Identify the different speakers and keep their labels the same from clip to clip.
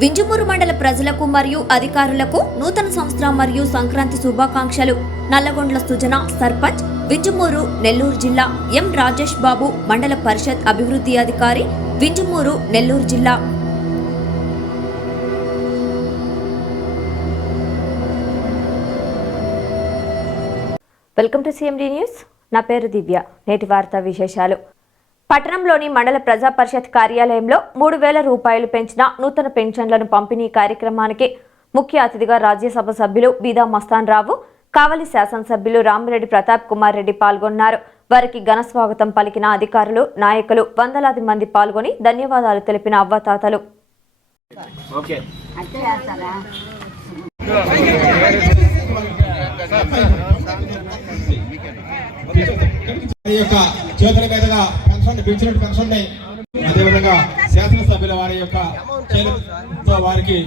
Speaker 1: వింజమూరు మండల ప్రజలకు మరియు అధికారులకు నూతన సంవత్సరం మరియు సంక్రాంతి శుభాకాంక్షలు. నల్లగొండ్ల సుజన సర్పంచ్ వింజమూరు నెల్లూరు జిల్లా ఎం రాజేష్ బాబు మండల పరిషత్ అభివృద్ధి అధికారి వింజమూరు నెల్లూరు జిల్లా. Welcome to CMD news. నా పేరు దివ్య. నేటి వార్తా విశేషాలు. పట్టణంలోని మండల ప్రజా పరిషత్ కార్యాలయంలో మూడు వేల రూపాయలు పెంచిన నూతన పెన్షన్లను పంపిణీ కార్యక్రమానికి ముఖ్య అతిథిగా రాజ్యసభ సభ్యులు బీదా మస్తాన్ రావు కావలి శాసనసభ్యులు రామిరెడ్డి ప్రతాప్ కుమార్ రెడ్డి పాల్గొన్నారు. వారికి ఘన స్వాగతం పలికిన అధికారులు నాయకులు వందలాది మంది పాల్గొని ధన్యవాదాలు తెలిపిన అవ్వతాతలు
Speaker 2: చేతుల మీదుగా పెన్షన్ పెన్షన్ పెన్షన్ అదేవిధంగా శాసనసభ్యుల వారి యొక్క వారికి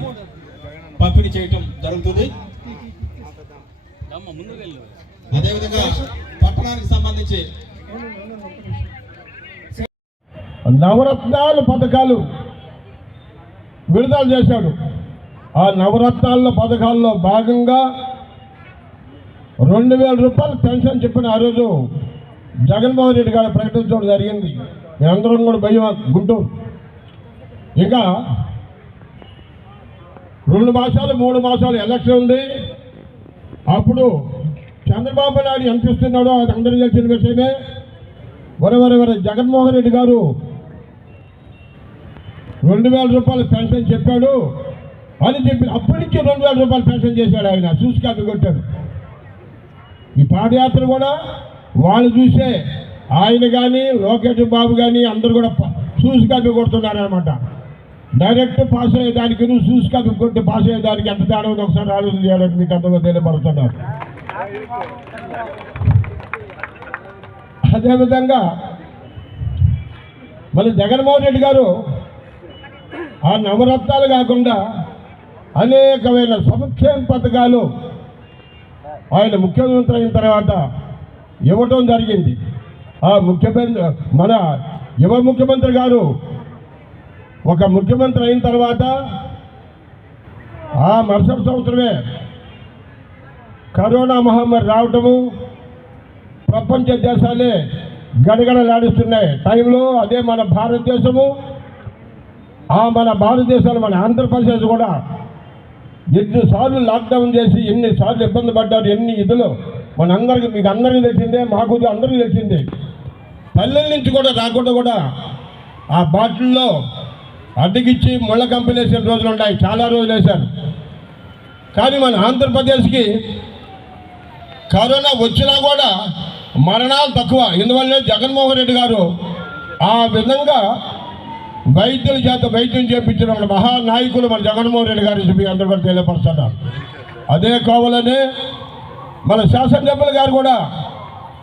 Speaker 2: పంపిణీ చేయటం జరుగుతుంది. అదేవిధంగా పట్టణానికి సంబంధించి
Speaker 3: నవరత్నాలు పథకాలు విడుదల చేశాడు. ఆ నవరత్నాల పథకాల్లో భాగంగా రెండు వేల రూపాయలు పెన్షన్ చెప్పిన ఆ రోజు జగన్మోహన్ రెడ్డి గారు ప్రకటించడం జరిగింది. మేమందరం కూడా భయం గుంటూరు. ఇంకా రెండు మాసాలు మూడు మాసాలు ఎలక్షన్ ఉంది. అప్పుడు చంద్రబాబు నాయుడు ఎంత ఇస్తున్నాడో అది అందరికీ తెలిసిన విషయమే. వరవరవర జగన్మోహన్ రెడ్డి గారు రెండు వేల రూపాయలు పెన్షన్ చెప్పాడు. అని చెప్పి అప్పటి నుంచి రెండు వేల రూపాయలు పెన్షన్ చేశాడు ఆయన. చూసి కాపీ కొట్టాడు. ఈ పాదయాత్ర కూడా వాళ్ళు చూసే ఆయన కానీ లోకేష్ బాబు కానీ అందరూ కూడా చూసి కాపీ కొడుతున్నారనమాట డైరెక్ట్ పాస్ అయ్యేదానికి నువ్వు చూసి కాపీ కొట్టి పాస్ అయ్యేదానికి ఎంత తేడా ఉంది ఒకసారి ఆలోచన చేయాలని మీకు అంతగా తెలియపడుతున్నారు అదేవిధంగా మళ్ళీ జగన్మోహన్ రెడ్డి గారు ఆ నవరత్నాలు కాకుండా అనేకమైన సంక్షేమ పథకాలు ఆయన ముఖ్యమంత్రి అయిన తర్వాత ఇవ్వటం జరిగింది. ఆ ముఖ్యమంత్రి మన యువ ముఖ్యమంత్రి గారు ఒక ముఖ్యమంత్రి అయిన తర్వాత ఆ మరుసటి సంవత్సరమే కరోనా మహమ్మారి రావటము ప్రపంచ దేశాలే గడగడలాడిస్తున్నాయి. టైంలో అదే మన భారతదేశము ఆ మన భారతదేశంలో మన ఆంధ్రప్రదేశ్ కూడా ఎన్నిసార్లు లాక్డౌన్ చేసి ఎన్నిసార్లు ఇబ్బంది పడ్డారు ఎన్ని ఇదిలో మనందరికి మీకు అందరికీ తెలిసిందే మాకు అందరికీ తెలిసిందే. పల్లెల నుంచి కూడా రాకుండా కూడా ఆ బాటిల్లో అడ్డగిచ్చి ముళ్ళ కంపెనీ వేసిన రోజులు ఉన్నాయి చాలా రోజులు వేశారు. కానీ మన ఆంధ్రప్రదేశ్కి కరోనా వచ్చినా కూడా మరణాలు తక్కువ. ఎందువల్లే జగన్మోహన్ రెడ్డి గారు ఆ విధంగా వైద్యుల చేత వైద్యం చేపించిన మన మహానాయకులు మన జగన్మోహన్ రెడ్డి గారి మీ అందరూ కూడా తెలియపరుస్తున్నారు. అదే కావాలనే మన శాసనసభ్యులు గారు కూడా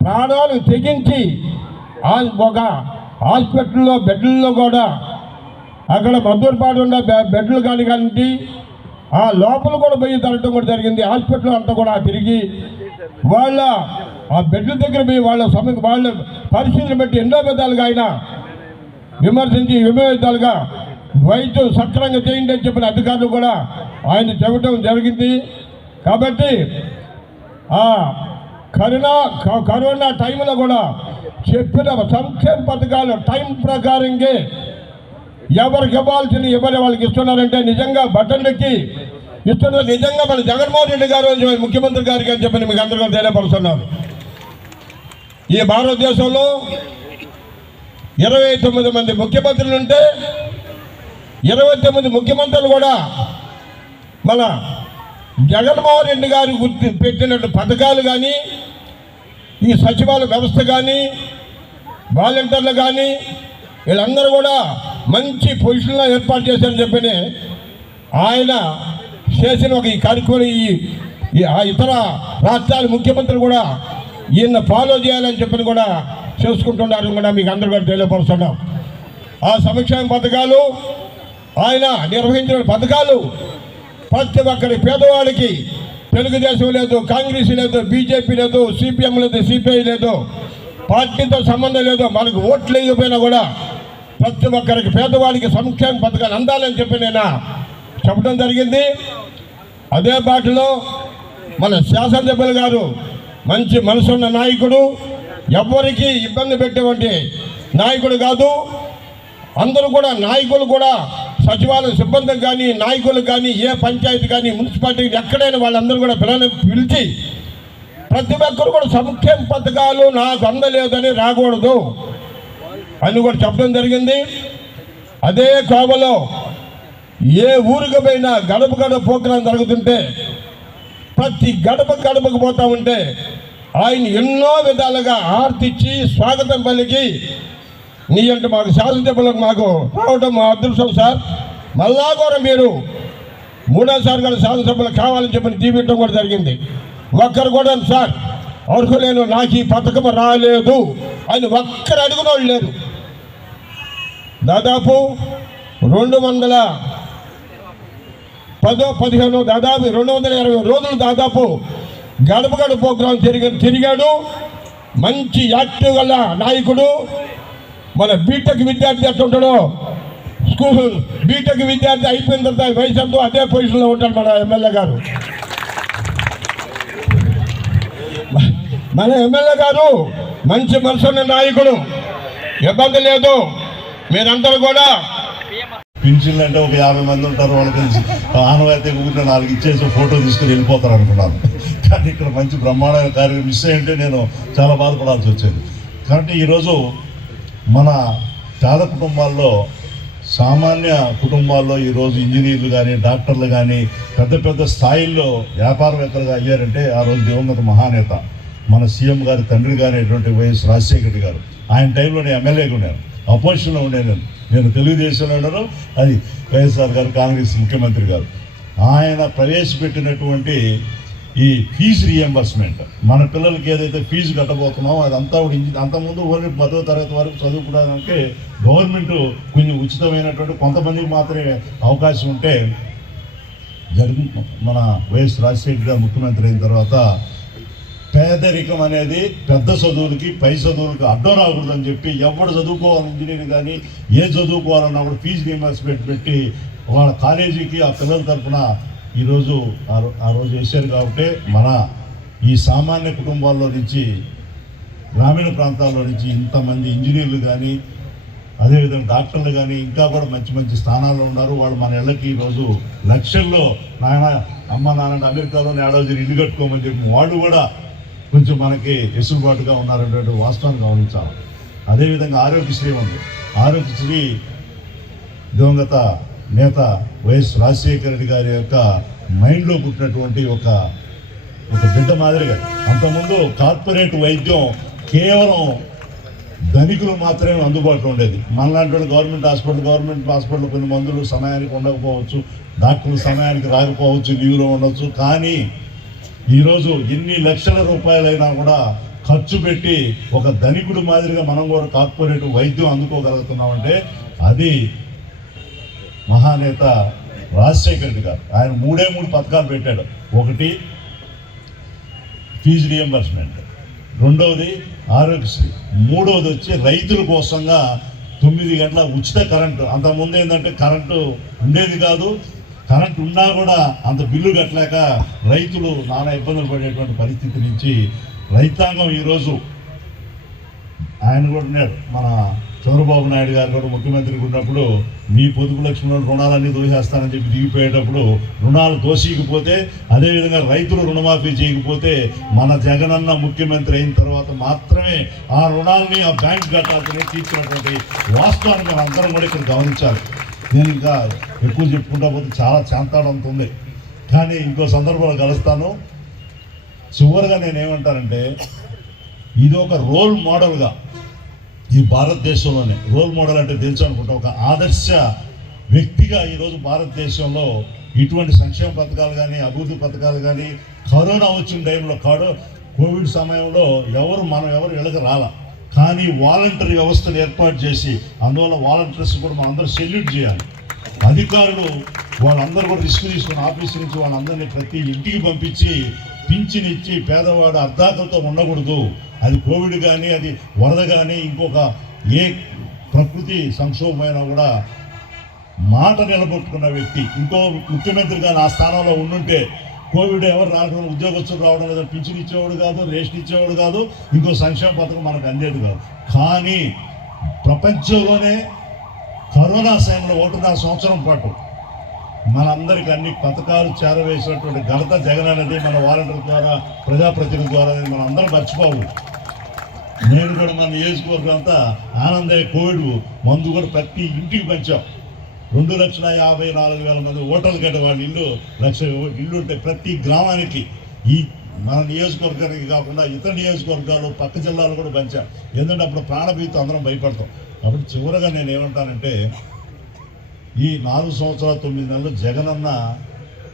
Speaker 3: ప్రాణాలు తెగించి ఒక హాస్పిటల్లో బెడ్లలో కూడా అక్కడ మద్దూరుపాటు ఉన్న బెడ్లు కానీ కానీ ఆ లోపల కూడా పోయి తరగడం కూడా జరిగింది. హాస్పిటల్ అంతా కూడా తిరిగి వాళ్ళ ఆ బెడ్ల దగ్గర పోయి వాళ్ళ సమయం వాళ్ళ పరిస్థితిని బట్టి ఎన్నో విధాలుగా ఆయన విమర్శించి విమర్శాలుగా వైద్యం సక్రంగా చేయండి అని చెప్పిన అధికారులు కూడా ఆయన చెప్పడం జరిగింది. కాబట్టి కరోనా క- కరోనా టైంలో కూడా చెప్పిన సంక్షేమ పథకాలు టైం ప్రకారంగా ఎవరికి ఇవ్వాల్సిన ఇవ్వని వాళ్ళకి ఇస్తున్నారంటే నిజంగా బటన్ నొక్కి ఇస్తున్నారు నిజంగా మన జగన్మోహన్ రెడ్డి గారు ముఖ్యమంత్రి గారికి అని చెప్పి మీకు అందరికీ తెలియపరుస్తున్నాను. ఈ భారతదేశంలో ఇరవై తొమ్మిది మంది ముఖ్యమంత్రులు ఉంటే ఇరవై తొమ్మిది ముఖ్యమంత్రులు కూడా మన జగన్మోహన్ రెడ్డి గారు గుర్తి పెట్టినట్టు పథకాలు కానీ ఈ సచివాలయ వ్యవస్థ కానీ వాలంటీర్లు కానీ వీళ్ళందరూ కూడా మంచి పొజిషన్లో ఏర్పాటు చేశారని చెప్పని ఆయన చేసిన ఒక ఈ కార్యక్రమం ఈ ఆ ఇతర రాష్ట్రాల ముఖ్యమంత్రులు కూడా ఈయన ఫాలో చేయాలని చెప్పని కూడా చేసుకుంటున్నారు కూడా మీకు అందరూ కూడా తెలియపరుస్తున్నాం. ఆ సంక్షేమ పథకాలు ఆయన నిర్వహించిన పథకాలు ప్రతి ఒక్కరి పేదవాడికి తెలుగుదేశం లేదు కాంగ్రెస్ లేదు బీజేపీ లేదు సిపిఎం లేదు సిపిఐ లేదు పార్టీతో సంబంధం లేదు మనకు ఓట్లు వేయకపోయినా కూడా ప్రతి ఒక్కరికి పేదవాడికి సంక్షేమ పథకాలు అందాలని చెప్పి నేను చెప్పడం జరిగింది. అదే బాటలో మన శాసనసభ్యులు గారు మంచి మనసున్న నాయకుడు ఎవరికి ఇబ్బంది పెట్టేవంటి నాయకుడు కాదు అందరూ కూడా నాయకులు కూడా సచివాలయ సిబ్బందికి కానీ నాయకులకు కానీ ఏ పంచాయతీ కానీ మున్సిపాలిటీ ఎక్కడైనా వాళ్ళందరూ కూడా పిల్లల్ని పిలిచి ప్రతి ఒక్కరు కూడా సంక్షేమ పథకాలు నాకు అందలేదని రాకూడదు అని కూడా చెప్పడం జరిగింది. అదే కోవలో ఏ ఊరికి పోయినా గడప గడప ప్రోగ్రాం జరుగుతుంటే ప్రతి గడప గడపకు పోతా ఉంటే ఆయన ఎన్నో విధాలుగా ఆర్తిచ్చి స్వాగతం పలికి నీ అంటే మాకు శాసనసభ్యులకు మాకు రావడం మా అదృష్టం సార్. మళ్ళా కూడా మీరు మూడోసారి కూడా శాసనసభలు కావాలని చెప్పి తీపిట్టడం కూడా జరిగింది. ఒక్కరు కూడా సార్ అర్హులేను నాకు ఈ పథకం రాలేదు అని ఒక్కరు అడుగున వాళ్ళు లేరు. దాదాపు రెండు వందల పదో పదిహేను దాదాపు రెండు వందల ఇరవై రోజులు దాదాపు గడప గడప ప్రోగ్రాం తిరిగి తిరిగాడు. మంచి యాక్టివ్ గల నాయకుడు. మన బీటెక్ విద్యార్థి ఎట్లా ఉంటాడో? స్కూల్ బీటెక్ విద్యార్థి అయిపోయిన తర్వాత వయసంతో అదే పొజిషన్లో ఉంటాడు మన ఎమ్మెల్యే గారు. మన ఎమ్మెల్యే గారు మంచి మనసున్న నాయకుడు. ఇబ్బంది లేదు. మీరందరూ కూడా
Speaker 4: పింఛన్లు అంటే ఒక యాభై మంది ఉంటారు వాళ్ళకి ఆనవాయితీ కూర్చుని నాలుగు ఇచ్చేసి ఫోటో తీసుకుని వెళ్ళిపోతారు అనుకున్నాను. కానీ ఇక్కడ మంచి బ్రహ్మాండమైన కార్యం మిస్ అయ్యింటే నేను చాలా బాధపడాల్సి వచ్చేది. కాబట్టి ఈరోజు మన పేద కుటుంబాల్లో సామాన్య కుటుంబాల్లో ఈరోజు ఇంజనీర్లు కానీ డాక్టర్లు కానీ పెద్ద పెద్ద స్థాయిల్లో వ్యాపారవేత్తలుగా అయ్యారంటే ఆ రోజు దివంగత మహానేత మన సీఎం గారి తండ్రి గారైనటువంటి వైఎస్ రాజశేఖర రెడ్డి గారు. ఆయన టైంలో నేను ఎమ్మెల్యేగా ఉన్నాను అపోజిషన్లో ఉండేది నేను. నేను తెలుగుదేశంలో ఉన్నాను అది వైఎస్ఆర్ గారు కాంగ్రెస్ ముఖ్యమంత్రి గారు. ఆయన ప్రవేశపెట్టినటువంటి ఈ ఫీజు రియంబర్స్మెంట్ మన పిల్లలకి ఏదైతే ఫీజు కట్టబోతున్నామో అదంతా కూడా ఇంజ- అంతకుముందు ఓన్లీ పదో తరగతి వరకు చదువుకోవడానికి గవర్నమెంట్ కొంచెం ఉచితమైనటువంటి కొంతమందికి మాత్రమే అవకాశం ఉంటే జగన్ మన వైఎస్ రాజశేఖర్ గారు ముఖ్యమంత్రి అయిన తర్వాత పేదరికం అనేది పెద్ద చదువులకి పై చదువులకి అడ్డం రాకూడదని చెప్పి ఎవడు చదువుకోవాలి ఇంజనీరింగ్ కానీ ఏ చదువుకోవాలన్నా కూడా ఫీజు రియంబర్స్మెంట్ పెట్టి వాళ్ళ కాలేజీకి ఆ పిల్లల తరఫున ఈరోజు ఆ ఆ రోజు వేశారు కాబట్టి మన ఈ సామాన్య కుటుంబాల్లో నుంచి గ్రామీణ ప్రాంతాల్లో నుంచి ఇంతమంది ఇంజనీర్లు కానీ అదేవిధంగా డాక్టర్లు కానీ ఇంకా కూడా మంచి మంచి స్థానాల్లో ఉన్నారు. వాళ్ళు మన ఇళ్ళకి ఈరోజు లక్షల్లో నాయన అమ్మ నాన్న అమెరికాలో ఏడాది ఇల్లు కట్టుకోమని చెప్పి వాళ్ళు కూడా కొంచెం మనకి వెసులుబాటుగా ఉన్నారనేటువంటి వాస్తవాన్ని గమనించాలి. అదేవిధంగా ఆరోగ్యశ్రీ ఉంది. ఆరోగ్యశ్రీ దివంగత నేత వైఎస్ రాజశేఖర రెడ్డి గారి యొక్క మైండ్లో పుట్టినటువంటి ఒక ఒక బిడ్డ మాదిరిగా. అంతకుముందు కార్పొరేట్ వైద్యం కేవలం ధనికులు మాత్రమే అందుబాటులో ఉండేది. మనలాంటి గవర్నమెంట్ హాస్పిటల్ గవర్నమెంట్ హాస్పిటల్ కొన్ని మందులు సమయానికి ఉండకపోవచ్చు డాక్టర్లు సమయానికి రాకపోవచ్చు లీవ్లో ఉండొచ్చు. కానీ ఈరోజు ఎన్ని లక్షల రూపాయలైనా కూడా ఖర్చు పెట్టి ఒక ధనికుడు మాదిరిగా మనం కూడా కార్పొరేట్ వైద్యం అందుకోగలుగుతున్నామంటే అది మహానేత రాజశేఖర్ రెడ్డి గారు. ఆయన మూడే మూడు పథకాలు పెట్టాడు. ఒకటి ఫీజు రియంబర్స్మెంట్ రెండవది ఆరోగ్యశ్రీ. మూడవది వచ్చి రైతుల కోసంగా తొమ్మిది గంటల ఉచిత కరెంటు. అంతకుముందు ఏంటంటే కరెంటు ఉండేది కాదు. కరెంట్ ఉన్నా కూడా అంత బిల్లు కట్టలేక రైతులు నానా ఇబ్బందులు పడేటువంటి పరిస్థితి నుంచి రైతాంగం ఈరోజు ఆయన కూడా ఉన్నాడు. మన చంద్రబాబు నాయుడు గారు కూడా ఉన్నప్పుడు మీ పొదుపు లక్ష్యంలో రుణాలన్నీ దోసేస్తానని చెప్పి దిగిపోయేటప్పుడు రుణాలు దోషికపోతే అదేవిధంగా రైతులు రుణమాఫీ చేయకపోతే మన జగనన్న ముఖ్యమంత్రి అయిన తర్వాత మాత్రమే ఆ రుణాలని ఆ బ్యాంక్ కట్టాల్సి తీర్చినటువంటి వాస్తవాన్ని మనం అందరం కూడా ఇక్కడ గమనించాలి. నేను ఇంకా ఎక్కువ చెప్పుకుంటా పోతే చాలా చాంతాడంతుంది కానీ ఇంకో సందర్భంలో కలుస్తాను. చివరిగా నేనేమంటానంటే ఇది ఒక రోల్ మోడల్గా ఈ భారతదేశంలోనే రోల్ మోడల్ అంటే తెలుసు అనుకుంటా ఒక ఆదర్శ వ్యక్తిగా ఈరోజు భారతదేశంలో ఇటువంటి సంక్షేమ పథకాలు కానీ అభివృద్ధి పథకాలు కానీ కరోనా వచ్చిన టైంలో కాడు కోవిడ్ సమయంలో ఎవరు మనం ఎవరు ఇళ్ళకి రాలా. కానీ వాలంటరీ వ్యవస్థను ఏర్పాటు చేసి అందువల్ల వాలంటీర్స్ కూడా మనం అందరూ సెల్యూట్ చేయాలి. అధికారులు వాళ్ళందరూ కూడా రిస్క్ తీసుకుని ఆఫీస్ నుంచి వాళ్ళందరినీ ప్రతి ఇంటికి పంపించి పింఛనిచ్చి పేదవాడు అర్ధాకలతో ఉండకూడదు. అది కోవిడ్ కానీ అది వరద కానీ ఇంకొక ఏ ప్రకృతి సంక్షోభమైనా కూడా మాట నిలబెట్టుకున్న వ్యక్తి ఇంకో ముఖ్యమంత్రి కానీ ఆ స్థానంలో ఉండుంటే కోవిడ్ ఎవరు రాకుండా ఉద్యోగస్తులు రావడం లేదా. పింఛన్ ఇచ్చేవాడు కాదు రేషన్ ఇచ్చేవాడు కాదు ఇంకో సంక్షేమ పథకం మనకు అందేది కాదు. కానీ ప్రపంచంలోనే కరోనా సమయంలో ఒకటిన్నర సంవత్సరం పాటు మనందరికీ అన్ని పథకాలు చేరవేసినటువంటి ఘనత జగన్ అనేది మన వాలంటీర్ ద్వారా ప్రజాప్రతినిధుల ద్వారా అనేది మనం అందరం మర్చిపోవు నేను కూడా మన నియోజకవర్గం అంతా ఆనందయ్య కోవిడ్ మందు కూడా ప్రతి ఇంటికి పంచాం. రెండు లక్షల యాభై నాలుగు వేల మంది ఓటర్లు కట్టే వాళ్ళ ఇల్లు లక్ష ఇల్లు ఉంటే ప్రతి గ్రామానికి ఈ మన నియోజకవర్గానికి కాకుండా ఇతర నియోజకవర్గాలు పక్క జిల్లాలు కూడా పంచాం. ఎందుకంటే అప్పుడు ప్రాణభీతం అందరం భయపడతాం. కాబట్టి చివరగా నేను ఏమంటానంటే ఈ నాలుగు సంవత్సరాలు తొమ్మిది నెలలు జగనన్న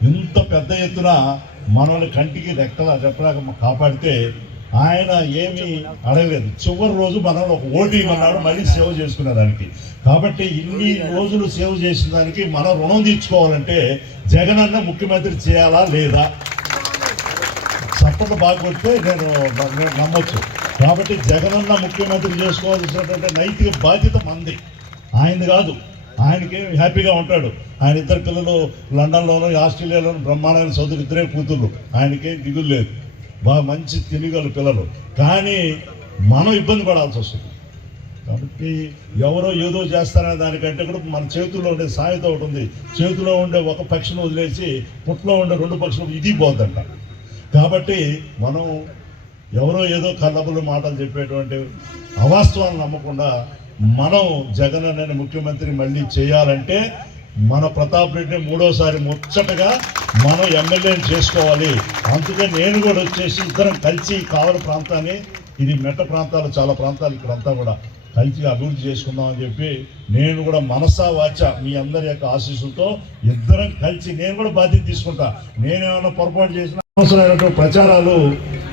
Speaker 4: ఇంత పెద్ద ఎత్తున మనల్ని కంటికి రెక్కల రెక్కలాగా కాపాడితే ఆయన ఏమీ అడగలేదు. చివరి రోజు మనల్ని ఒక ఓటు ఇవ్వన్నాడు మళ్ళీ సేవ చేసుకునే దానికి. కాబట్టి ఇన్ని రోజులు సేవ చేసిన దానికి మనం రుణం తీర్చుకోవాలంటే జగనన్న ముఖ్యమంత్రి చేయాలా లేదా? చప్పట్లు బాగా నేను నేను నమ్మొచ్చు. కాబట్టి జగనన్న ముఖ్యమంత్రి చేసుకోవాల్సినటువంటి నైతిక బాధ్యత మంది. ఆయనది కాదు. ఆయనకి హ్యాపీగా ఉంటాడు. ఆయన ఇద్దరు పిల్లలు లండన్లోను ఆస్ట్రేలియాలోను బ్రహ్మాండమైన సోదరు ఇద్దరే కూతుర్లు. ఆయనకేం దిగులు లేదు. బాగా మంచి తెలియగల పిల్లలు. కానీ మనం ఇబ్బంది పడాల్సి వస్తుంది. కాబట్టి ఎవరో ఏదో చేస్తారనే దానికంటే కూడా మన చేతుల్లో ఉండే సాయత ఒకటి ఉంది. చేతిలో ఉండే ఒక పక్షిని వదిలేసి పుట్లో ఉండే రెండు పక్షులు ఇది పోద్దంట. కాబట్టి మనం ఎవరో ఏదో కళ్ళబులు మాటలు చెప్పేటువంటి అవాస్తవాలను నమ్మకుండా మనం జగన్ అనే ముఖ్యమంత్రి మళ్ళీ చేయాలంటే మన ప్రతాప్ రెడ్డిని మూడోసారి ముచ్చటగా మనం ఎమ్మెల్యేని చేసుకోవాలి. అందుకే నేను కూడా వచ్చేసి ఇద్దరం కలిసి కావల ప్రాంతాన్ని ఇది మెట్ట ప్రాంతాలు చాలా ప్రాంతాలు ఇక్కడంతా కూడా కలిసి అభివృద్ధి చేసుకుందాం అని చెప్పి నేను కూడా మనసా వాచ మీ అందరి యొక్క ఆశీస్సులతో ఇద్దరం కలిసి నేను కూడా బాధ్యత తీసుకుంటా. నేనేమన్నా పొరపాటు చేసిన అవసరమైనటువంటి ప్రచారాలు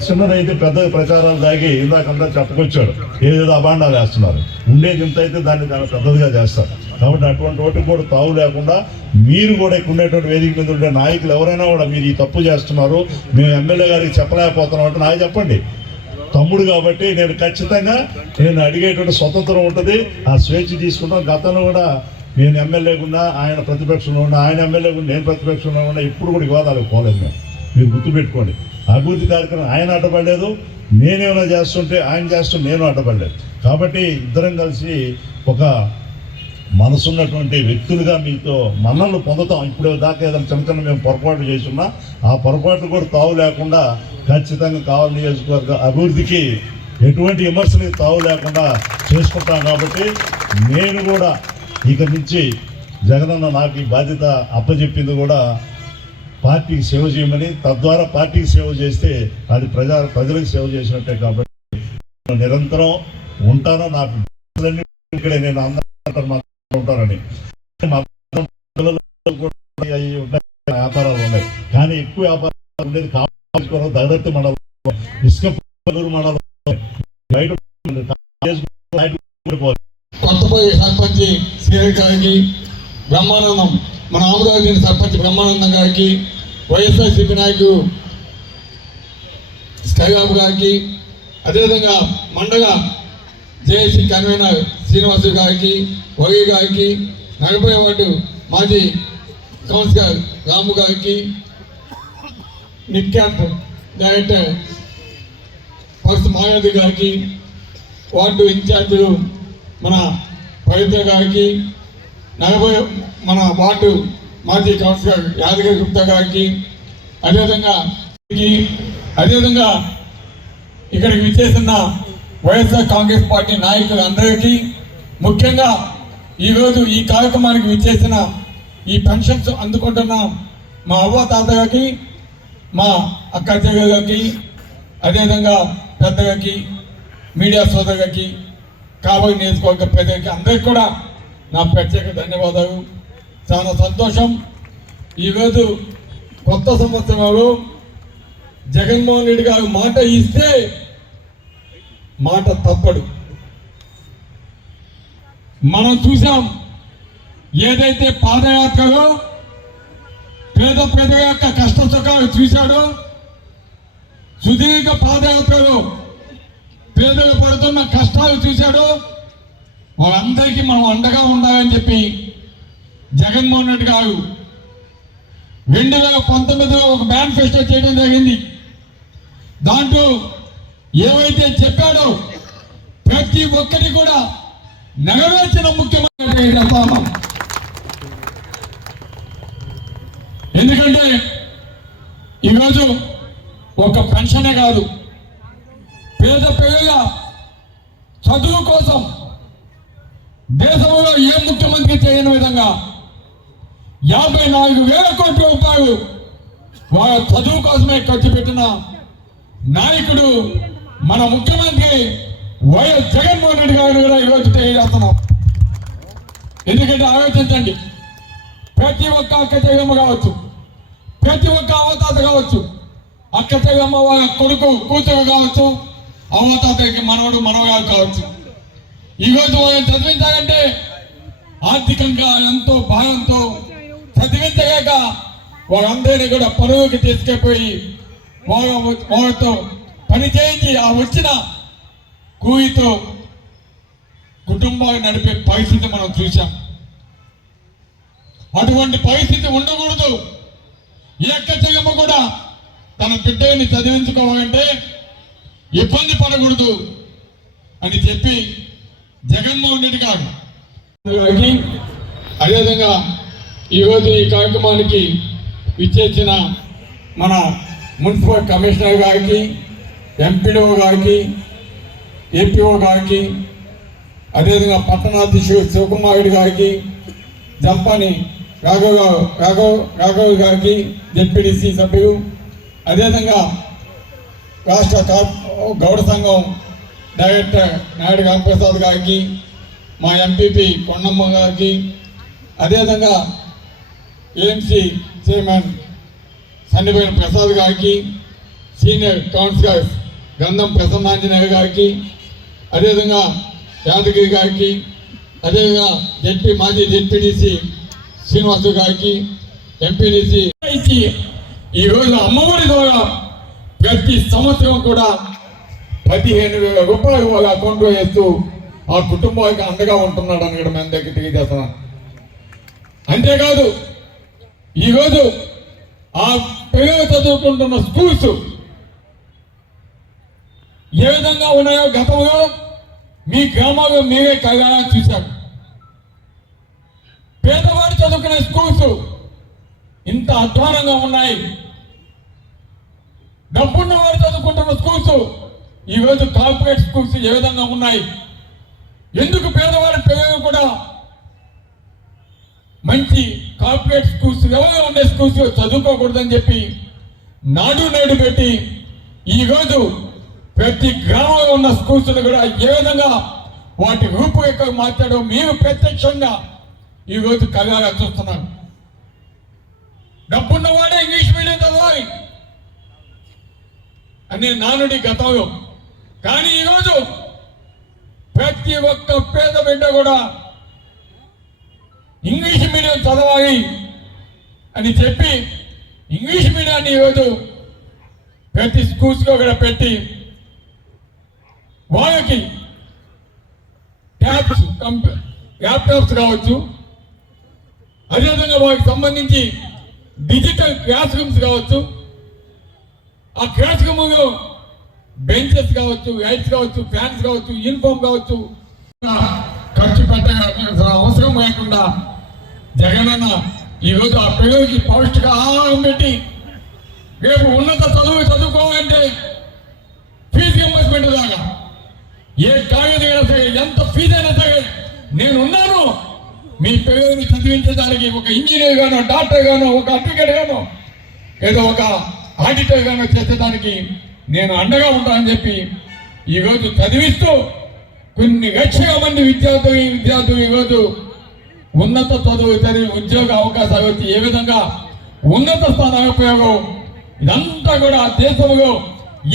Speaker 4: చిన్నదైతే పెద్ద ప్రచారాలు దాగి ఇందాకంతా చెప్పుకొచ్చాడు ఏదేదో అభాండాలు వేస్తున్నారు. ఉండేది ఇంత అయితే దాన్ని దాన్ని పెద్దదిగా చేస్తారు. కాబట్టి అటువంటి వాటికి కూడా తావు లేకుండా మీరు కూడా ఇక్కడ ఉండేటువంటి వేదిక మీద ఉండే నాయకులు ఎవరైనా కూడా మీరు ఈ తప్పు చేస్తున్నారు మేము ఎమ్మెల్యే గారికి చెప్పలేకపోతున్నాం అంటే నాకు చెప్పండి. తమ్ముడు కాబట్టి నేను ఖచ్చితంగా నేను అడిగేటువంటి స్వతంత్రం ఉంటుంది ఆ స్వేచ్ఛ తీసుకుంటాం. గతంలో కూడా నేను ఎమ్మెల్యేగా ఉన్నా ఆయన ప్రతిపక్షంలో ఉన్నా ఆయన ఎమ్మెల్యేగా నేను ప్రతిపక్షంలో ఉన్నా ఇప్పుడు కూడా వివాదాలకు పోలేదు మేము. మీరు గుర్తుపెట్టుకోండి. అభివృద్ధి కార్యక్రమం ఆయన అడ్డపడలేదు నేనేమైనా చేస్తుంటే ఆయన చేస్తుంటే నేను అడ్డపడలేదు కాబట్టి ఇద్దరం కలిసి ఒక మనసున్నటువంటి వ్యక్తులుగా మీతో మన్నలు పొందుతాం. ఇప్పుడు దాకా ఏదైనా చిన్న చిన్న మేము పొరపాటు చేస్తున్నా ఆ పొరపాట్లు కూడా తావు లేకుండా ఖచ్చితంగా కావాలి నియోజకవర్గ అభివృద్ధికి ఎటువంటి విమర్శలకు తావు లేకుండా చేసుకుంటాం కాబట్టి నేను కూడా ఇక నుంచి జగనన్న నాకు ఈ బాధ్యత అప్పచెప్పింది కూడా పార్టీకి సేవ చేయమని తద్వారా పార్టీకి సేవ చేస్తే అది ప్రజా ప్రజలకు సేవ చేసినట్టే కాబట్టి నిరంతరం ఉంటాను. నాకు పిల్లలన్నీ ఇక్కడే నేను అందరూ మాత్రం ఉంటానని పిల్లలు కూడా వ్యాపారాలు ఉన్నాయి. కానీ ఎక్కువ వ్యాపారాలు ఉండేది కావాలి దగదత్తి మండలం ఇసుక మండలం. బయట బయట
Speaker 5: బ్రహ్మానందం. మన ఆమదాజీ సర్పంచ్ బ్రహ్మానందం గారికి వైఎస్ఆర్సీపీ నాయకుడు స్కైబాబు గారికి అదేవిధంగా మండగ జేఏసీ కన్వీనర్ శ్రీనివాసు గారికి వగి గారికి నలభై వార్డు మాజీ కౌన్సిలర్ రాము గారికి నిట్ క్యాంప్ డైరెక్టర్ పర్స్ మాయావతి గారికి వార్డు ఇన్ఛార్జీలు మన పవిత్ర గారికి నలభై మన వార్డు మాజీ కౌన్సిలర్ యాదగిరి గుప్తా గారికి అదేవిధంగా అదేవిధంగా ఇక్కడికి విచ్చేసిన వైఎస్ఆర్ కాంగ్రెస్ పార్టీ నాయకులందరికీ ముఖ్యంగా ఈరోజు ఈ కార్యక్రమానికి విచ్చేసిన ఈ పెన్షన్స్ అందుకుంటున్న మా అవ్వ తాతగారికి మా అక్క చెల్లెలకి అదేవిధంగా పెద్దలకి మీడియా సోదరులకి కాబోయే నియోజకవర్గ ప్రజలకి అందరికీ కూడా నా ప్రత్యేక ధన్యవాదాలు. చాలా సంతోషం. ఈరోజు కొత్త సంవత్సరంలో జగన్మోహన్ రెడ్డి గారు మాట ఇస్తే మాట తప్పడు. మనం చూసాం ఏదైతే పాదయాత్రలో పేద పేద యొక్క కష్ట సుఖాలు చూశాడో సుదీర్ఘ పాదయాత్రలో పేదలు పడుతున్న కష్టాలు చూశాడో వాళ్ళందరికీ మనం అండగా ఉండాలని చెప్పి జగన్మోహన్ రెడ్డి గారు రెండు వేల పంతొమ్మిదిలో ఒక మేనిఫెస్టో చేయడం జరిగింది. దాంట్లో ఏవైతే చెప్పాడో ప్రతి ఒక్కటి కూడా నెరవేర్చిన ముఖ్యమంత్రి ఎందుకంటే ఈరోజు ఒక పెన్షనే కాదు పేద పేద చదువు కోసం దేశంలో ఏ ముఖ్యమంత్రి చేయని విధంగా యాభై నాలుగు వేల కోట్ల రూపాయలు వాళ్ళ చదువు కోసమే ఖర్చు పెట్టిన నాయకుడు మన ముఖ్యమంత్రి వైఎస్ జగన్మోహన్ రెడ్డి గారు కూడా ఈరోజు తెలియజేస్తున్నాం. ఎందుకంటే ఆలోచించండి ప్రతి ఒక్క అక్క చెల్లెమ్మ కావచ్చు ప్రతి ఒక్క అవతాత కావచ్చు అక్క చెల్లెమ్మ వాళ్ళ కొడుకు కూతురు కావచ్చు అవతాతకి మనవడు మనవగారు కావచ్చు. ఈరోజు వాళ్ళని చదివించాలంటే ఆర్థికంగా ఎంతో భారంతో చదివించగాక వాళ్ళందరినీ కూడా పరువుకి తీసుకెళ్ళిపోయి వాళ్ళతో పని చేయించి ఆ వచ్చిన కూయితో కుటుంబాన్ని నడిపే పరిస్థితి మనం చూసాం అటువంటి పరిస్థితి ఉండకూడదు. ఈ చెల్లెమ్మ కూడా తన బిడ్డని చదివించుకోవాలంటే ఇబ్బంది పడకూడదు అని చెప్పి జగన్మోహన్ రెడ్డి గారు. గారికి అదేవిధంగా ఈరోజు ఈ కార్యక్రమానికి ఇచ్చేసిన మన మున్సిపల్ కమిషనర్ గారికి ఎంపీడో గారికి ఏపీఓ గారికి అదేవిధంగా పట్టణాధ్యక్షుడు శివకుమార్ రెడ్డి గారికి జంపని రాఘవ్ రాఘవ్ రాఘవ్ గారికి జెడ్పీడీసీ సభ్యులు అదేవిధంగా రాష్ట్ర గౌడ సంఘం డైరెక్టర్ నాయుడు రామప్రసాద్ గారికి మా ఎంపీపీ కొండమ్మ గారికి అదేవిధంగా ఏఎంసీ చైర్మన్ సన్నిపేట ప్రసాద్ గారికి సీనియర్ కౌన్సిలర్ గంధం ప్రసన్నాంజనేయ గారికి అదేవిధంగా యాదగిరి గారికి అదేవిధంగా జెడ్పీ మాజీ జెడ్పీడీసీ శ్రీనివాసు గారికి ఎంపీడీసీ ఈరోజు అమ్మఒడి ద్వారా ప్రతి సంవత్సరం కూడా పదిహేను వేల రూపాయలు వాళ్ళ అకౌంట్లో వేస్తూ ఆ కుటుంబానికి అండగా ఉంటున్నాడు అని కూడా మన దగ్గర తెలియజేస్తున్నాను అంతేకాదు ఈరోజు ఆ పిల్లలు చదువుకుంటున్న స్కూల్స్ ఏ విధంగా ఉన్నాయో గతంలో మీ గ్రామాల్లో మీరే కళ్యాణం చూశారు పేదవాడు చదువుకునే స్కూల్స్ ఇంత అధ్వానంగా ఉన్నాయి. డబ్బున్న వారు చదువుకుంటున్న స్కూల్స్ ఈరోజు కార్పొరేట్ స్కూల్స్ ఏ విధంగా ఉన్నాయి? ఎందుకు పేదవాళ్ళ పిల్లలు కూడా మంచి కార్పొరేట్ స్కూల్స్ ఎవరో ఉండే స్కూల్స్ చదువుకోకూడదని చెప్పి నాడు నేడు పెట్టి ఈరోజు ప్రతి గ్రామంలో ఉన్న స్కూల్స్ కూడా ఏ విధంగా వాటి రూపురేఖ మార్చడం మీరు ప్రత్యక్షంగా ఈరోజు కళ్ళగా డబ్బున్న డబ్బున్నవాడే ఇంగ్లీష్ మీడియం చదవాలి. అనే నానుడి గతంలో కానీ ఈరోజు ప్రతి ఒక్క పేద బిడ్డ కూడా ఇంగ్లీష్ మీడియం చదవాలి అని చెప్పి ఇంగ్లీష్ మీడియాన్ని ఈరోజు ప్రతి స్కూల్స్లో కూడా పెట్టి వాళ్ళకి ట్యాబ్స్ కంప్యూ ల్యాప్టాప్స్ కావచ్చు అదేవిధంగా వాటికి సంబంధించి డిజిటల్ క్లాస్ రూమ్స్ కావచ్చు. ఆ క్లాస్ రూమ్లో బెంచెస్ కావచ్చు లైట్స్ కావచ్చు ఫ్యాన్స్ కావచ్చు యూనిఫామ్ కావచ్చు ఖర్చు పెట్టాల్సిన అవసరం లేకుండా జగనన్న ఈరోజు ఆ పిల్లలకి పౌష్టిక ఆహారం పెట్టి రేపు ఉన్నత చదువు చదువుకోవాలంటే ఫీజు రింబర్స్మెంట్ దాకా ఏ కాలేజీ అయినా సరే ఎంత ఫీజు అయినా సరే నేను ఉన్నాను మీ పిల్లల్ని చదివించడానికి ఒక ఇంజనీర్ గానో డాక్టర్ గానో ఒక అడ్వకేట్ గానో ఏదో ఒక ఆడిటర్ గానో చేసేదానికి నేను అండగా ఉంటానని చెప్పి ఈరోజు చదివిస్తూ కొన్ని లక్షల మంది విద్యార్థులు విద్యార్థులు ఈరోజు ఉన్నత చదువు చదివి ఉద్యోగ అవకాశాలు వచ్చి ఏ విధంగా ఉన్నత స్థానాలకు ఉపయోగం ఇదంతా కూడా దేశంలో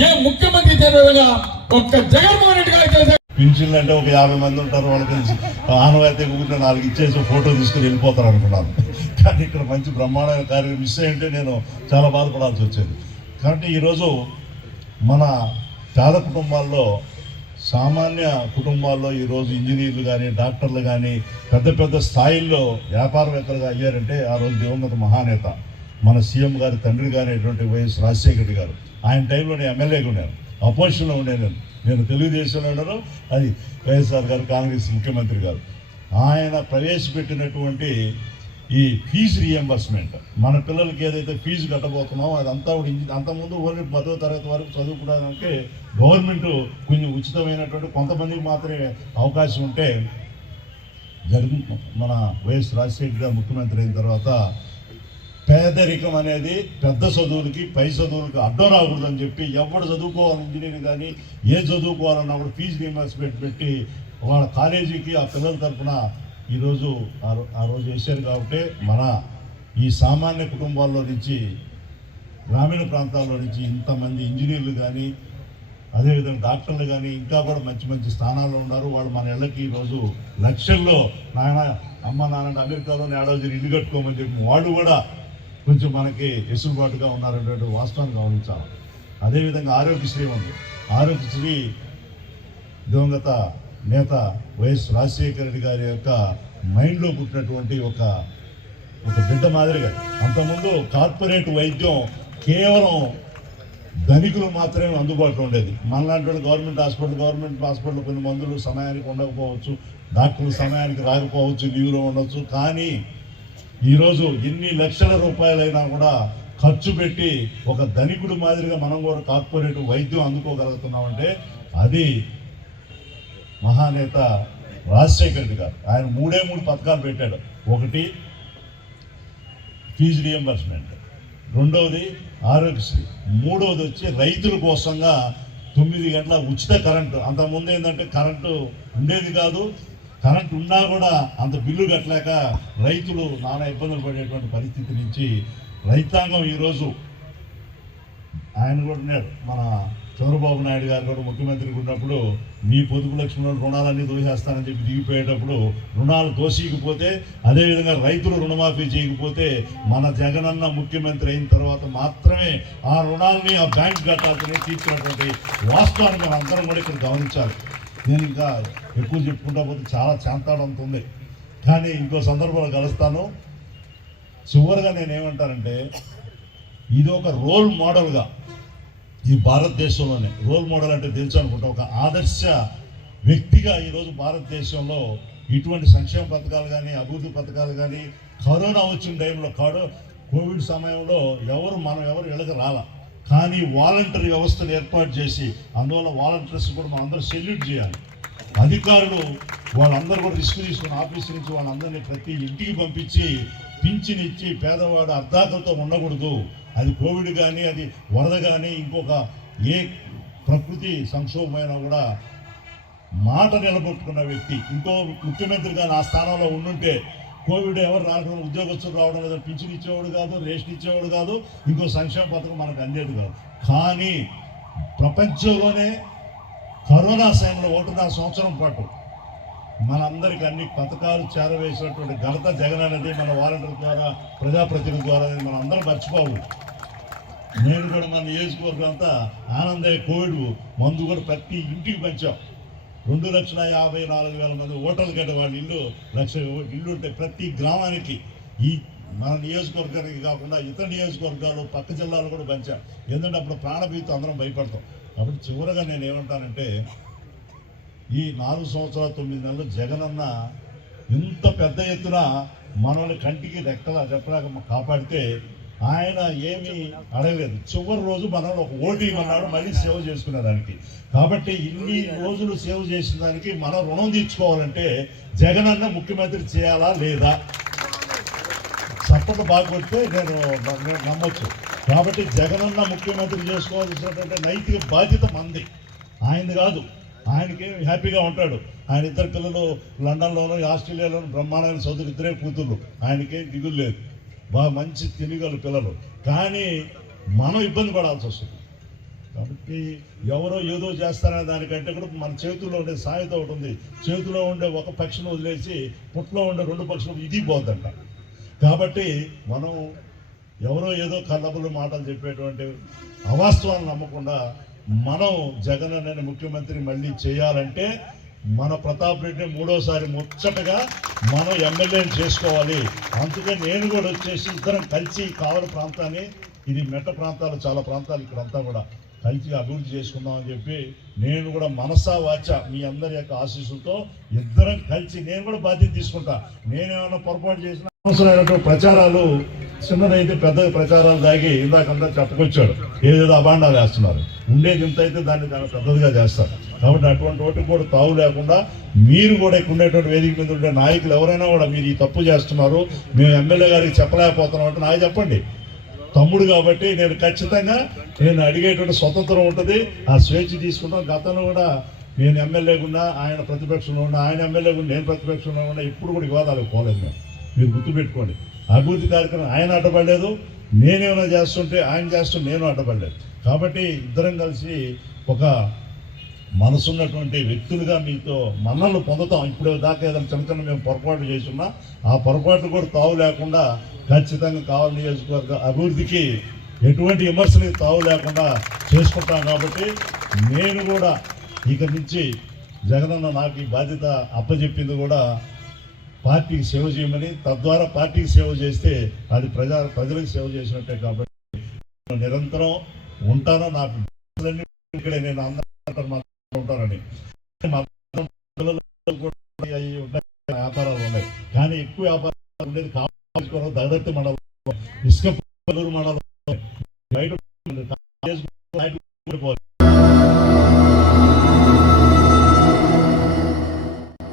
Speaker 5: ఏ ముఖ్యమంత్రి చేయని ఒక్క జగన్మోహన్ రెడ్డి గారు చేసే
Speaker 4: పింఛన్లు అంటే ఒక యాభై మంది ఉంటారు వాళ్ళకి ఆనవాయితీ ఊరికే నాలుగు ఇచ్చేసి ఫోటో తీసుకుని వెళ్ళిపోతారు అనుకున్నాను. కానీ ఇక్కడ మంచి బ్రహ్మాండమైన కార్యక్రమం మిస్ అయ్యింటే నేను చాలా బాధపడాల్సి వచ్చేది. కాబట్టి ఈరోజు మన పేద కుటుంబాల్లో సామాన్య కుటుంబాల్లో ఈరోజు ఇంజనీర్లు కానీ డాక్టర్లు కానీ పెద్ద పెద్ద స్థాయిల్లో వ్యాపారవేత్తలుగా అయ్యారంటే ఆ రోజు దివంగత మహానేత మన సీఎం గారి తండ్రి గారైనటువంటి వైఎస్ రాజశేఖర రెడ్డి గారు. ఆయన టైంలో నేను ఎమ్మెల్యేగా ఉన్నాను అపోజిషన్లో ఉండే నేను. నేను తెలుగుదేశంలో ఉన్నాను అది వైఎస్ఆర్ గారు కాంగ్రెస్ ముఖ్యమంత్రి గారు. ఆయన ప్రవేశపెట్టినటువంటి ఈ ఫీజు రియంబర్స్మెంట్ మన పిల్లలకి ఏదైతే ఫీజు కట్టబోతున్నామో అదంతా కూడా ఇంజ- అంతకుముందు ఓన్లీ పదో తరగతి వరకు చదువుకోవడానికి గవర్నమెంట్ కొంచెం ఉచితమైనటువంటి కొంతమందికి మాత్రమే అవకాశం ఉంటే జగన్ మన వైఎస్ రాజశేఖర్ గారు ముఖ్యమంత్రి అయిన తర్వాత పేదరికం అనేది పెద్ద చదువులకి పై చదువులకి అడ్డం రాకూడదని చెప్పి ఎవడు చదువుకోవాలి ఇంజనీరింగ్ కానీ ఏ చదువుకోవాలన్నా కూడా ఫీజు రియంబర్స్మెంట్ పెట్టి వాళ్ళ కాలేజీకి ఆ పిల్లల తరఫున ఈరోజు ఆ ఆ రోజు వేశారు కాబట్టి మన ఈ సామాన్య కుటుంబాల్లో నుంచి గ్రామీణ ప్రాంతాల్లో నుంచి ఇంతమంది ఇంజనీర్లు కానీ అదేవిధంగా డాక్టర్లు కానీ ఇంకా కూడా మంచి మంచి స్థానాల్లో ఉన్నారు. వాళ్ళు మన ఇళ్ళకి ఈరోజు లక్షల్లో నాయన అమ్మ నాన్న అమెరికాలో ఏడాది ఇల్లు కట్టుకోమని చెప్పి వాళ్ళు కూడా కొంచెం మనకి వెసులుబాటుగా ఉన్నారనేటువంటి వాస్తవాన్ని గమనించాలి. అదేవిధంగా ఆరోగ్యశ్రీ ఉంది. ఆరోగ్యశ్రీ దివంగత నేత వైఎస్ రాజశేఖర రెడ్డి గారి యొక్క మైండ్లో పుట్టినటువంటి ఒక ఒక బిడ్డ మాదిరిగా. అంతకుముందు కార్పొరేట్ వైద్యం కేవలం ధనికులు మాత్రమే అందుబాటులో ఉండేది. మనలాంటి వాళ్ళు గవర్నమెంట్ హాస్పిటల్ గవర్నమెంట్ హాస్పిటల్ కొన్ని మందులు సమయానికి ఉండకపోవచ్చు డాక్టర్లు సమయానికి రాకపోవచ్చు లీవ్లో ఉండొచ్చు. కానీ ఈరోజు ఎన్ని లక్షల రూపాయలైనా కూడా ఖర్చు పెట్టి ఒక ధనికుడు మాదిరిగా మనం కూడా కార్పొరేట్ వైద్యం అందుకోగలుగుతున్నామంటే అది మహానేత రాజశేఖర రెడ్డి గారు. ఆయన మూడే మూడు పథకాలు పెట్టాడు. ఒకటి ఫీజు రియంబర్స్మెంట్ రెండవది ఆరోగ్యశ్రీ. మూడవది వచ్చి రైతుల కోసంగా తొమ్మిది గంటల ఉచిత కరెంటు. అంతకుముందు ఏంటంటే కరెంటు ఉండేది కాదు. కరెంట్ ఉన్నా కూడా అంత బిల్లు కట్టలేక రైతులు నానా ఇబ్బందులు పడేటువంటి పరిస్థితి నుంచి రైతాంగం ఈరోజు ఆయన కూడా ఉన్నాడు మన చంద్రబాబు నాయుడు గారు కూడా ముఖ్యమంత్రిగా ఉన్నప్పుడు మీ పొదుపు లక్ష్యంలో రుణాలన్నీ దోసేస్తానని చెప్పి దిగిపోయేటప్పుడు రుణాలు దోసికపోతే అదేవిధంగా రైతులు రుణమాఫీ చేయకపోతే మన జగనన్న ముఖ్యమంత్రి అయిన తర్వాత మాత్రమే ఆ రుణాలని ఆ బ్యాంక్ కట్టాల్సి తీర్చినటువంటి వాస్తవాన్ని మనం అందరం కూడా ఇక్కడ గమనించాలి. నేను ఇంకా ఎక్కువ చెప్పుకుంటా పోతే చాలా చాంతాడంత ఉంది. కానీ ఇంకో సందర్భంలో కలుస్తాను. చివరిగా నేనేమంటానంటే ఇది ఒక రోల్ మోడల్గా ఈ భారతదేశంలోనే. రోల్ మోడల్ అంటే తెలుసు అనుకుంటా. ఒక ఆదర్శ వ్యక్తిగా ఈరోజు భారతదేశంలో ఇటువంటి సంక్షేమ పథకాలు కానీ అభివృద్ధి పథకాలు కానీ కరోనా వచ్చిన టైంలో కాడు కోవిడ్ సమయంలో ఎవరు మనం ఎవరు ఇళ్ళకి రాల. కానీ వాలంటరీ వ్యవస్థను ఏర్పాటు చేసి అందువల్ల వాలంటీర్స్ కూడా మనం అందరూ సెల్యూట్ చేయాలి. అధికారులు వాళ్ళందరూ కూడా రిస్క్ తీసుకుని ఆఫీస్ నుంచి వాళ్ళందరినీ ప్రతి ఇంటికి పంపించి పింఛనిచ్చి పేదవాడు అర్ధాకలతో ఉండకూడదు. అది కోవిడ్ కానీ అది వరద కానీ ఇంకొక ఏ ప్రకృతి సంక్షోభమైనా కూడా మాట నిలబెట్టుకున్న వ్యక్తి ఇంకో ముఖ్యమంత్రిగా ఆ స్థానంలో ఉండుంటే కోవిడ్ ఎవరు రాకుండా ఉద్యోగస్తులు రావడం లేదా పింఛన్ ఇచ్చేవాడు కాదు రేషన్ ఇచ్చేవాడు కాదు ఇంకో సంక్షేమ పథకం మనకు అందేది కాదు. కానీ ప్రపంచంలోనే కరోనా సమయంలో ఒకటిన్నర సంవత్సరం పాటు మనందరికి అన్ని పథకాలు చేరవేసినటువంటి ఘనత జగన్ అనేది మన వాలంటీర్ ద్వారా ప్రజాప్రతినిధి ద్వారా మనం అందరం మర్చిపోవు నేను కూడా మన నియోజకవర్గం అంతా ఆనందయ్య కోవిడ్ మందు కూడా ప్రతి ఇంటికి పంచాం. రెండు లక్షల యాభై నాలుగు వేల మంది ఓటర్లు గడ్డ వాళ్ళ ఇల్లు లక్ష ఇల్లు ఉంటాయి ప్రతి గ్రామానికి ఈ మన నియోజకవర్గానికి కాకుండా ఇతర నియోజకవర్గాలు పక్క జిల్లాలు కూడా పంచాం. ఎందుకంటే అప్పుడు ప్రాణభీతి అందరం భయపడతాం. కాబట్టి చివరగా నేను ఏమంటానంటే ఈ నాలుగు సంవత్సరాల తొమ్మిది నెలలు జగనన్న ఇంత పెద్ద ఎత్తున మనల్ని కంటికి రెక్కల రెప్పలాగా కాపాడితే ఆయన ఏమీ అడగలేదు. చివరి రోజు మనల్ని ఒక ఓటు ఇవ్వమన్నాడు మళ్ళీ సేవ చేసుకునే దానికి. కాబట్టి ఇన్ని రోజులు సేవ చేసిన దానికి మనం రుణం తీర్చుకోవాలంటే జగనన్న ముఖ్యమంత్రి చేయాలా లేదా? చప్పట్లు బాగా నేను నేను నమ్మొచ్చు. కాబట్టి జగనన్న ముఖ్యమంత్రి చేసుకోవాల్సినటువంటి నైతిక బాధ్యత మంది. ఆయనది కాదు. ఆయనకి హ్యాపీగా ఉంటాడు. ఆయన ఇద్దరు పిల్లలు లండన్లోను ఆస్ట్రేలియాలోను బ్రహ్మాండమైన సోదరు ఇద్దరే కూతుర్లు. ఆయనకేం దిగులు లేదు. బాగా మంచి తెలియగల పిల్లలు. కానీ మనం ఇబ్బంది పడాల్సి వస్తుంది. కాబట్టి ఎవరో ఏదో చేస్తారనే దానికంటే కూడా మన చేతుల్లో ఉండే సాయత ఒకటి ఉంది. చేతిలో ఉండే ఒక పక్షిని వదిలేసి పుట్లో ఉండే రెండు పక్షులు ఇది పోద్దంట. కాబట్టి మనం ఎవరో ఏదో కళ్ళబులు మాటలు చెప్పేటువంటి అవాస్తవాలు నమ్మకుండా మనం జగన్ అనే ముఖ్యమంత్రి మళ్ళీ చేయాలంటే మన ప్రతాప్ రెడ్డిని మూడోసారి ముచ్చటగా మనం ఎమ్మెల్యేని చేసుకోవాలి. అందుకే నేను కూడా వచ్చేసి ఇద్దరం కలిసి కావలి ప్రాంతాన్ని ఇది మెట్ట ప్రాంతాలు చాలా ప్రాంతాలు ఇక్కడంతా కూడా కలిసి అభివృద్ధి చేసుకుందాం అని చెప్పి నేను కూడా మనసా వాచ మీ అందరి యొక్క ఆశీస్సులతో ఇద్దరం కలిసి నేను కూడా బాధ్యత తీసుకుంటా. నేనేమన్నా పొరపాటు చేసిన అవసరమైనటువంటి ప్రచారాలు చిన్నదైతే పెద్ద ప్రచారాలు దాగి ఇందాకంతా చెప్పుకొచ్చాడు ఏదేదో అభాండాలు వేస్తున్నారు. ఉండేది ఇంత అయితే దాన్ని దాన్ని పెద్దదిగా చేస్తారు. కాబట్టి అటువంటి వాటికి కూడా తావు లేకుండా మీరు కూడా ఇక్కడ ఉండేటువంటి వేదిక మీద ఉండే నాయకులు ఎవరైనా కూడా మీరు ఈ తప్పు చేస్తున్నారు మేము ఎమ్మెల్యే గారికి చెప్పలేకపోతున్నాం అంటే నాకు చెప్పండి. తమ్ముడు కాబట్టి నేను ఖచ్చితంగా నేను అడిగేటువంటి స్వతంత్రం ఉంటుంది ఆ స్వేచ్ఛ తీసుకుంటాం. గతంలో కూడా నేను ఎమ్మెల్యేగా ఉన్నా ఆయన ప్రతిపక్షంలో ఉన్నా ఆయన ఎమ్మెల్యేగా ఉన్నా నేను ప్రతిపక్షంలో ఉన్నా ఇప్పుడు కూడా వివాదాలకు పోలేదు మేము. మీరు గుర్తుపెట్టుకోండి. అభివృద్ధి కార్యక్రమం ఆయన అడ్డపడలేదు నేనేమైనా చేస్తుంటే ఆయన చేస్తూ నేను అడ్డపడలేదు కాబట్టి ఇద్దరం కలిసి ఒక మనసున్నటువంటి వ్యక్తులుగా మీతో మన్నలు పొందుతాం. ఇప్పుడు దాకా ఏదైనా చిన్న చిన్న మేము పొరపాటు చేస్తున్నా ఆ పొరపాటు కూడా తావు లేకుండా ఖచ్చితంగా కావాలి నియోజకవర్గ అభివృద్ధికి ఎటువంటి విమర్శలు తావు లేకుండా చేసుకుంటాం కాబట్టి నేను కూడా ఇక నుంచి జగనన్న నాకు ఈ బాధ్యత అప్పచెప్పింది కూడా పార్టీకి సేవ చేయమని తద్వారా పార్టీకి సేవ చేస్తే అది ప్రజా ప్రజలకు సేవ చేసినట్టే కాబట్టి నిరంతరం ఉంటాను. నాకు ఇక్కడ ఇక్కడే నేను అందరూ మాత్రం వ్యాపారాలు ఉన్నాయి. కానీ ఎక్కువ వ్యాపారాలు ఉండేది కావాలి దగదత్తి మండలం ఇసుక మండలం బయట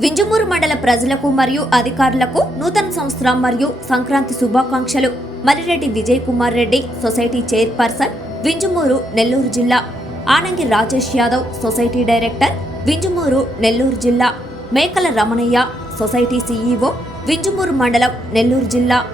Speaker 1: వింజమూరు మండల ప్రజలకు మరియు అధికారులకు నూతన సంవత్సరం మరియు సంక్రాంతి శుభాకాంక్షలు. మరిరెడ్డి విజయ్ కుమార్ రెడ్డి సొసైటీ చైర్పర్సన్ వింజమూరు నెల్లూరు జిల్లా. ఆనంగి రాజేష్ యాదవ్ సొసైటీ డైరెక్టర్ వింజమూరు నెల్లూరు జిల్లా. మేకల రమణయ్య సొసైటీ సీఈఓ వింజమూరు మండలం నెల్లూరు జిల్లా.